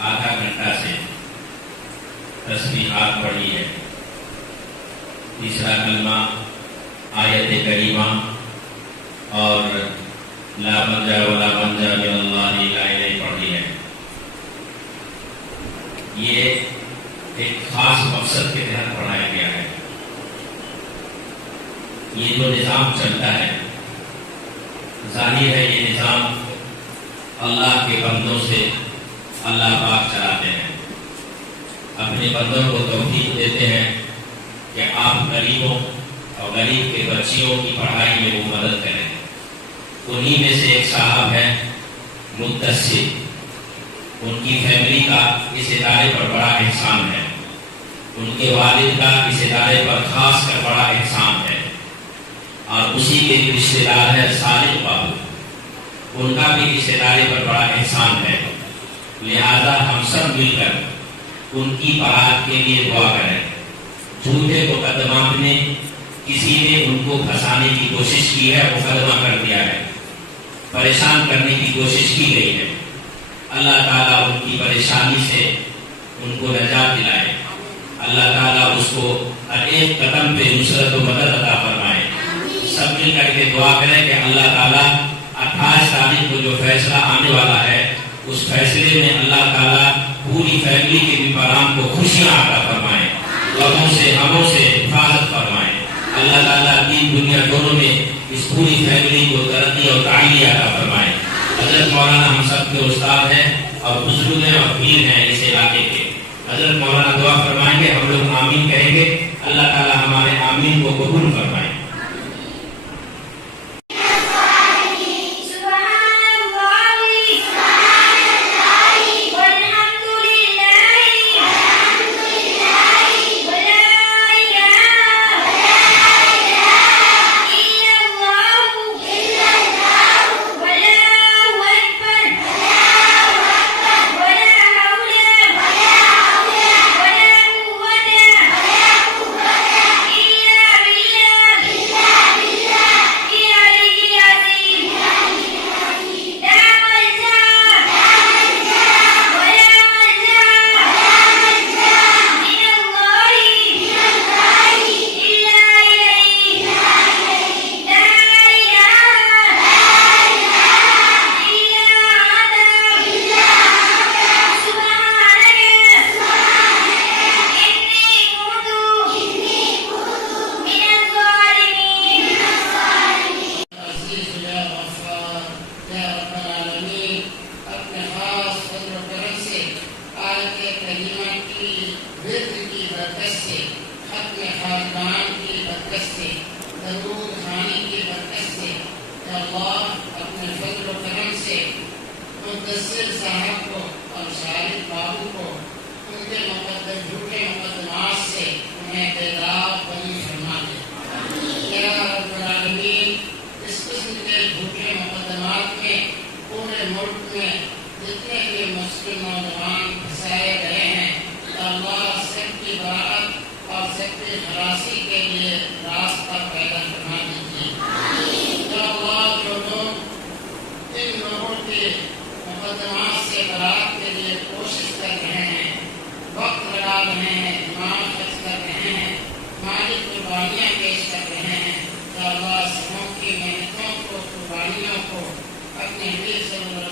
آدھا گھنٹہ سے تسبیحات پڑھی ہے، تیسرا کلمہ آیت کریمہ اور لا منجا ولا منجا من اللہ الا الیہ پڑھی ہے۔ یہ ایک خاص مقصد کے تحت پڑھایا گیا ہے۔ یہ جو نظام چلتا ہے، ظاہر ہے یہ نظام اللہ کے بندوں سے اللہ پاک چلاتے ہیں، اپنے بندوں کو توفیق دیتے ہیں کہ آپ غریبوں اور غریب کے بچیوں کی پڑھائی میں وہ مدد کریں۔ انہی میں سے ایک صاحب ہے مدثر، ان کی فیملی کا اس ادارے پر بڑا احسان ہے، ان کے والد کا اس ادارے پر خاص کر بڑا احسان ہے، اور اسی کے رشتے دار ہے صالح بابو، ان کا بھی اس ادارے پر بڑا احسان ہے۔ لہذا ہم سب مل کر ان کی برات کے لیے دعا کریں۔ جھوٹے مقدمات میں کسی نے ان کو پھنسانے کی کوشش کی ہے، مقدمہ کر دیا ہے، پریشان کرنے کی کوشش کی گئی ہے۔ اللہ تعالیٰ ان کی پریشانی سے ان کو نجات دلائے، اللہ تعالیٰ اس کو ہر ایک قدم پہ نصرت و مدد عطا فرمائے۔ سب مل کر کے دعا کریں کہ اللہ تعالیٰ 28 تاریخ کو جو فیصلہ آنے والا ہے، اس فیصلے میں اللہ تعالیٰ پوری فیملی کے بھی پیغام کو خوشیاں عطا فرمائے، غموں سے غموں سے حفاظت فرمائے۔ اللہ تعالیٰ دین دنیا دونوں میں اس پوری فیملی کو ترقی اور تعالی عطا فرمائے۔ حضرت مولانا ہم سب کے استاد ہیں اور بزرگ ہیں اور پیر ہیں اس علاقے کے۔ حضرت مولانا دعا فرمائیں گے، ہم لوگ آمین کہیں گے، اللہ تعالیٰ ہمارے آمین کو قبول فرمائے۔ مدثر صاحب کو اور صالح بابو کو ان کے جھوٹے مقدمات سے انہیں بیدار بری فرما دے۔ یا رب العالمین، اس قسم کے جھوٹے مقدمات میں پورے ملک میں جتنے بھی مسلم نوجوان پھنسائے گئے ہیں، اللہ سب کی برات اور سب کی خلاصی کے لیے راستہ پیدا فرما دیجیے۔ یا اللہ، جو لوگ ان لوگوں کے مقدمات سے برات کے لیے کوشش کر رہے ہیں، وقت لگا رہے ہیں، ایمان خرچ کر رہے ہیں، مالی قربانیاں پیش کر رہے ہیں، یا اللہ سبوں کی محنتوں کو، قربانیوں کو اپنے حبیب صلی اللہ